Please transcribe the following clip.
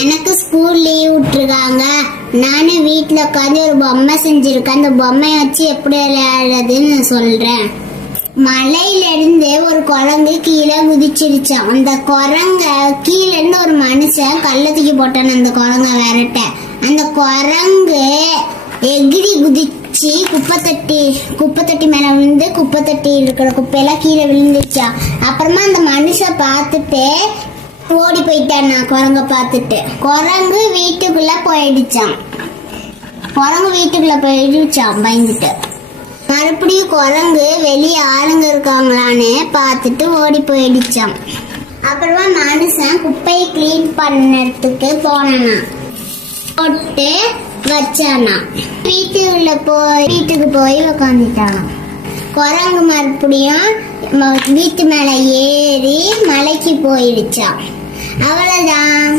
எனக்கு school leave விட்டுருக்காங்க. நானும் வீட்டில் உட்காந்து ஒரு பொம்மை செஞ்சிருக்கேன். அந்த பொம்மையை வச்சு எப்படி விளையாடுறதுன்னு சொல்றேன். மலையில இருந்து ஒரு குரங்கு கீழே குதிச்சிருச்சான். அந்த குரங்க கீழே இருந்து ஒரு மனுஷன் கல்ல தூக்கி போட்டான் அந்த குரங்க விரட்ட. அந்த குரங்கு எகிரி குதிச்சு குப்பை தொட்டி மேல விழுந்து குப்பை தொட்டி இருக்கிற குப்பையெல்லாம் கீழே விழுந்துச்சா. அப்புறமா அந்த மனுஷன் பார்த்துட்டு ஓடி போயிட்டான். குரங்க பார்த்துட்டு குரங்கு வீட்டுக்குள்ள போயிடுச்சான். பயந்துட்டு மறுபடியும் குரங்கு வெளியே ஆளுங்க இருக்காங்களான்னு பார்த்துட்டு ஓடி போயிடுச்சான். அப்புறமா மனுஷன் குப்பையை கிளீன் பண்ணறதுக்கு போனானா, போட்டு வச்சானா. வீட்டுக்கு போய் உக்காந்துட்டானா. குரங்கு மறுபடியும் வீட்டு மேல ஏறி மலைக்கு போயிடுச்சான். அவ்வளவுதான்.